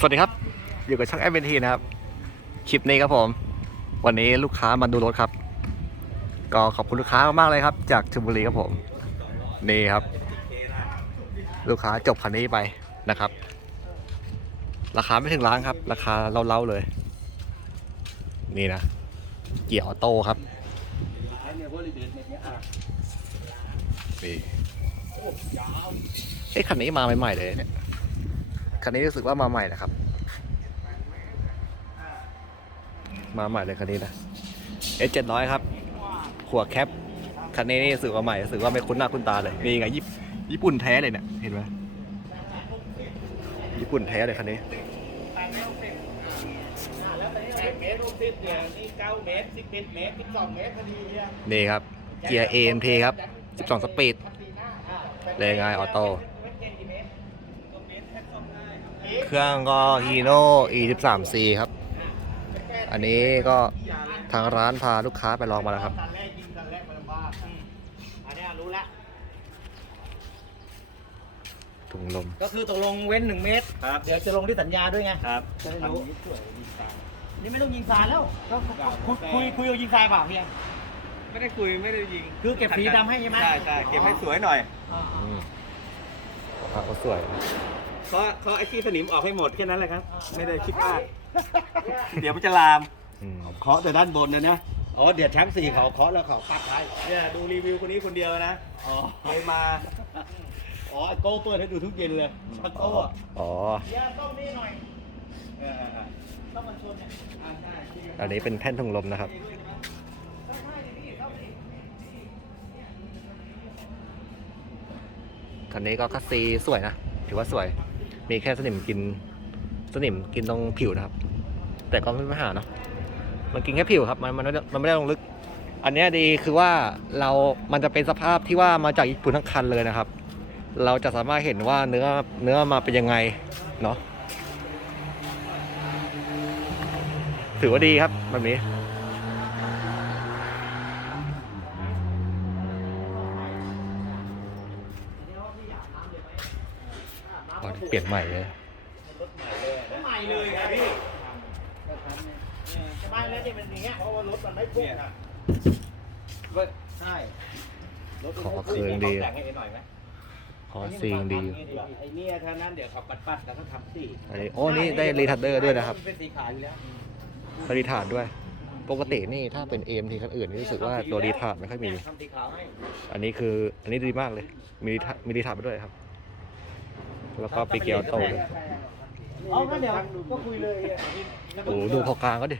สวัสดีครับ อยู่กับช่างแอมเบนทีนะครับ คลิปนี้ครับผม วันนี้ลูกค้ามาดูรถครับ ก็ขอบคุณลูกค้ามากเลยครับ จากชลบุรีครับผม นี่ครับ ลูกค้าจบคันนี้ไปนะครับ ราคาไม่ถึงล้านครับ ราคาเล่าๆเลย นี่นะ เกียร์ออโต้ครับนี่เอ้คันนี้มาใหม่ๆเลยเนี่ย คันนี้รู้สึกว่ามาใหม่นะครับ มาใหม่เลยคันนี้นะเอเจ็ดร้อยครับหัวแคปคันนี้นี่รู้สึกว่าใหม่รู้สึกว่าไม่คุ้นหน้าคุ้นตาเลยนี่ไงญี่ปุ่นญี่ปุ่นแท้เลยเนี่ยเห็นไหมญี่ปุ่นแท้เลยคันนี้นี่ครับ เกียร์ AMT ครับ 12 สปีดเลยไงออโต้ เครื่องก็ฮีโน่ E13C ครับ อันนี้ก็ทางร้านพาลูกค้าไปลองมาแล้วครับคันแรกยิงคันแรกมันลำบากอืมอันเนี้ยรู้ละถุงลม ก็คือตกลงเว้นหนึ่งเมตร ครับ เดี๋ยวจะลงที่สัญญาด้วยไง ครับจะได้รู้ นี่ไม่ต้องยิงทรายแล้วก็คุยคุยคุยเอายิงทรายเปล่าเพียง ไม่ได้คุยไม่ได้ยิงคือเก็บสีดำให้ใช่ไหมใช่ใช่เก็บให้สวยหน่อย อ่าอืมพระเขาสวย เพราะเขาไอ้ที่สนิมออกให้หมดแค่นั้นแหละครับ ไม่ได้คิดมากเดี๋ยวมันจะลามอืมเคาะแต่ด้านบนนะนะอ๋อเดี๋ยวชั้นสี่เขาเคาะแล้วเขาปักไว้เนี่ยดูรีวิวคนนี้คนเดียวนะอ๋อไปมาอ๋อโก้เปิดให้ดูทุกเย็นเลยชักอ๋อโก้อะอ๋อเดี๋ยวต้องนี่หน่อยเออเออเออต้องมันชนเนี่ยอ่าใช่ที่อันนี้เป็นแท่นถุงลมนะครับ คันนี้ก็คัสซีสวยนะ ถือว่าสวย มีแค่สนิมกินสนิมกินตรงผิวนะครับ แต่ก็ไม่มีปัญหาเนาะมันกินแค่ผิวครับ มันมันไม่ได้มันไม่ได้ลงลึก อันนี้ดีคือว่าเรามันจะเป็นสภาพที่ว่ามาจากญี่ปุ่นทั้งคันเลยนะครับ เราจะสามารถเห็นว่าเนื้อเนื้อมาเป็นยังไงเนาะถือว่าดีครับแบบนี้ เปลี่ยนใหม่เลยใหม่เลยครับพี่จะไม่แล้วที่มันอย่างเงี้ยเพราะว่ารถมันไม่พุ่งอะใช่ขอคืนดีแต่งให้หน่อยไหมขอซีงดีไอ้เนี่ยเท่านั้นเดี๋ยวเขาปัดปัดๆแล้วก็ทำสีอันนี้โอ้นี่ได้รีทัดเดอร์ด้วยนะครับเป็นสีขาวอยู่แล้วได้รีทาร์ดด้วย ปกตินี่ถ้าเป็นเอ็มทีคันอื่นนี่รู้สึกว่าตัวรีทาร์ดไม่ค่อยมีทำสีขาวให้อันนี้คืออันนี้ดีมากเลย มีรีทาร์ดมีรีทาร์ดไปด้วยครับ แล้วก็ปีเกลโตด้วยเอางั้นเดี๋ยวก็คุยเลยโอ้โหดูเผากลางก็ดิ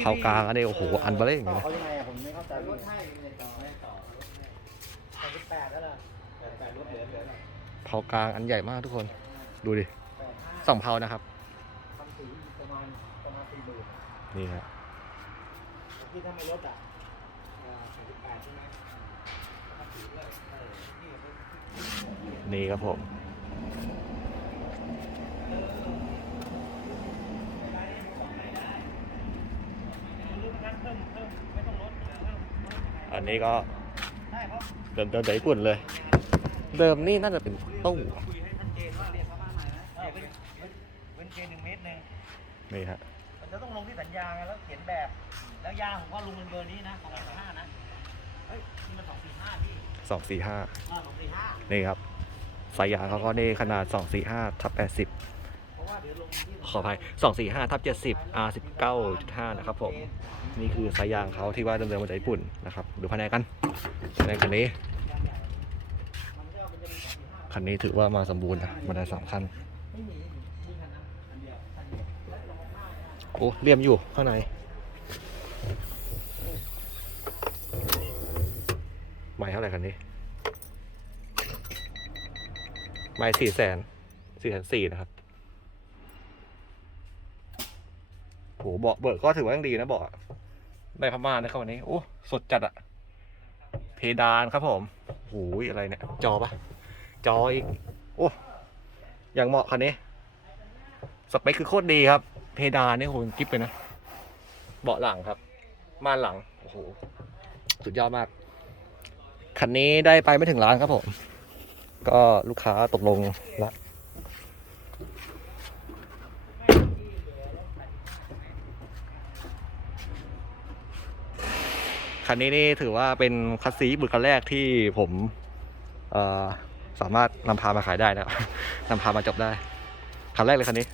เผากลางอันนี้โอ้โหอันเบลเล่งเลยนะเขายังไงอะผมไม่เข้าใจรถให้ต่อให้ต่อแปดสิบแปดแล้วล่ะแต่รถเหลือเหลือเผากลางอันใหญ่มากทุกคนดูดิแปดห้าสองเผานะครับทำสีประมาณประมาณสี่หมื่นนี่ครับที่ถ้าไม่ลดอะแปดสิบแปดใช่ไหมทำสีด้วยเออนี่ก็เป็นนี่ครับผม นนี้ก็ได้เพราะเดิมเดิมจากญี่ปุ่นเลย เดิมนี่น่าจะเป็นตู้คุยให้ชัดเจนว่าเรียนประมาณไหนนะเออเว้นเว้นเว้นเกณฑ์หนึ่งเมตรหนึ่งนี่ฮะมันจะต้องลงที่สัญญาไงแล้วเขียนแบบ แล้วยาผมก็ลุงเป็นเบอร์นี้นะสองสี่ห้านะเฮ้ยนี่มันสองสี่ห้าพี่สองสี่ห้าอ่าสองสี่ห้านี่ครับสายยางเขาก็นี่ขนาดสองสี่ห้าทับแปดสิบเพราะว่าเดี๋ยวลงที่ข ออภัยสองสี่ห้าทับเจ็ดสิบ R สิบเก้าจุดห้านะครับผม นี่คือสายยางเขาที่ว่าเดิมๆมาจากญี่ปุ่นนะครับ ดูภายในกันภายในคันนี้ คันนี้ถือว่ามาสมบูรณ์นะมาได้สามคันโอ้เลี่ยมอยู่ข้างในไม่เท่าไหร่คันนี้ไม่สี่แสนสี่แสนสี่นะครับ หเบาะเบิกก็ถือว่ายังดีนะเบาะได้พม่านะครับวันนี้โอ้สดจัดอะเพดานครับผมโอ้ยอะไรเนี่ย จอปะจออีกโอ้ยังเหมาะคันนี้ สเปคคือโคตรดีครับ เพดานนี่โหกิ๊บเลยนะ เบาะหลังครับม่านหลังโอ้โหสุดยอดมาก คันนี้ได้ไปไม่ถึงล้านครับผม ก็ลูกค้าตกลงละ คันนี้นี่ถือว่าเป็นคัสซีบุตรคันแรกที่ผมสามารถนำพามาขายได้นะครับนำพามาจบได้ คันแรกเลยคันนี้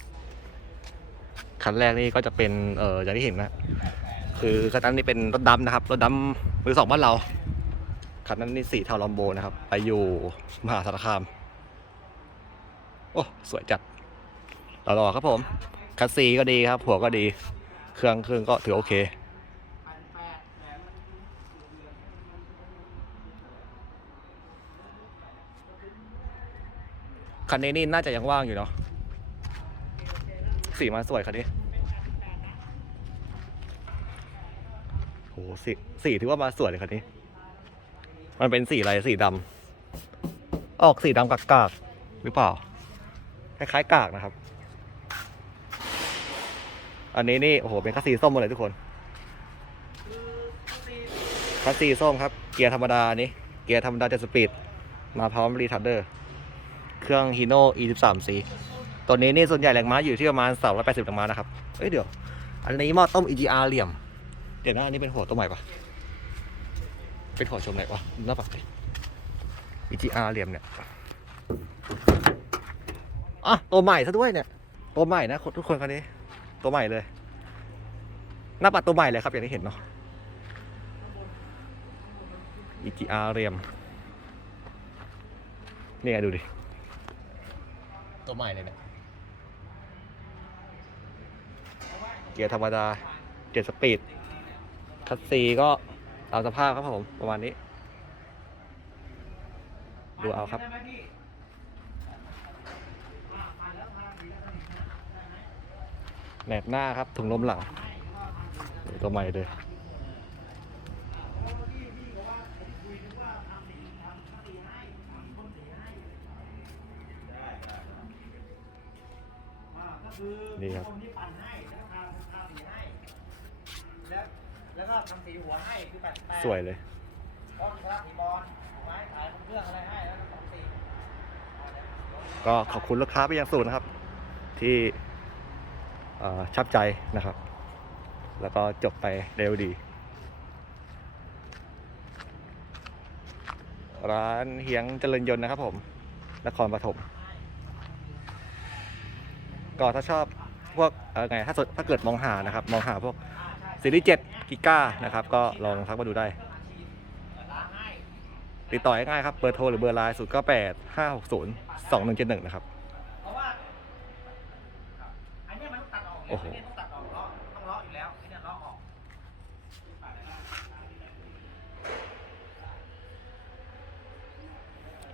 คันแรกนี่ก็จะเป็นเอ่ออย่างที่เห็นนะคือคันนั้นนี่เป็นรถดำนะครับรถดำมือสองบ้านเราคันนั้นนี่สีเทาลอมโบนะครับ ไปอยู่มหาสารคาม โอ้สวยจัดหล่อๆครับผมคัสซีก็ดีครับ หัวก็ดี เครื่องเครื่องก็ถือโอเค คันนี้นี่น่าจะยังว่างอยู่เนาะสีมันสวยคันนี้โหสีสีถือว่ามาสวยเลยคันนี้ มันเป็นสีอะไรสีดำออกสีดำกากๆหรือเปล่าคล้ายๆกากนะครับ อันนี้นี่โอ้โหเป็นคัสซีส้มหมดเลยทุกคนคัสซีส้มครับ เกียร์ธรรมดานี้เกียร์ธรรมดาเจ็ดสปีดมาพร้อมรีทัดเดอร์ เครื่อง Hino E13C ตัวนี้นี่ส่วนใหญ่แรงม้าอยู่ที่ประมาณ 380แรงม้านะครับ เอ้ยเดี๋ยว อันนี้หม้อต้ม EGR เหลี่ยม เดี๋ยวนะอันนี้เป็นหัวตัวใหม่ปะเป็นหัวชมไหนวะหน้าปักเลย EGR เหลี่ยมเนี่ยอะตัวใหม่ซะด้วยเนี่ย ตัวใหม่นะทุกคนคันนี้ ตัวใหม่เลยหน้าปัดตัวใหม่เลยครับอย่างที่เห็นเนาะ EGR เหลี่ยมนี่ไงดูดิ ตัวใหม่เลยเนี่ยเกียร์ธรรมดาเจ็ดสปีด คัสซีก็ตามสภาพครับผม ประมาณนี้ ดูเอาครับ แหนบหน้าครับถุงลมหลังตัวใหม่เลย ก็คือ นี่ครับคนที่ปั่นให้แล้วทำทำสีให้แล้วแล้วก็ทำสีหัวให้คือแปดแปดสวยเลยก้อนครับสีบอลไม้ขายบนเครื่องอะไรให้แล้วก็สองสีก็ขอบคุณลูกค้าไปยังสูงนะครับ ที่เอ่อชับใจนะครับ แล้วก็จบไปเร็วดี ร้านเฮียงเจริญยนต์นะครับผม นครปฐม ก็ถ้าชอบพวกเออไงถ้าสนถ้าเกิดมองหานะครับ มองหาพวกซีรีส์7กิก้านะครับ ก็ลองทักมาดูได้ ติดต่อง่ายๆครับ เบอร์โทรหรือเบอร์ไลน์0 9 8 5 6 0 2 1 7 1นะครับ เพราะว่าอันเนี้ยมันต้องตัดออกโอ้โหอันเนี้ยต้องตัดออกเลาะต้องเลาะอยู่แล้วไอ้เนี่ยเลาะออก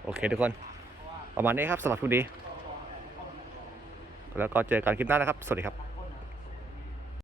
โอเคทุกคน ประมาณนี้ครับสำหรับทุนดี แล้วก็เจอกันคลิปหน้านะครับ สวัสดีครับ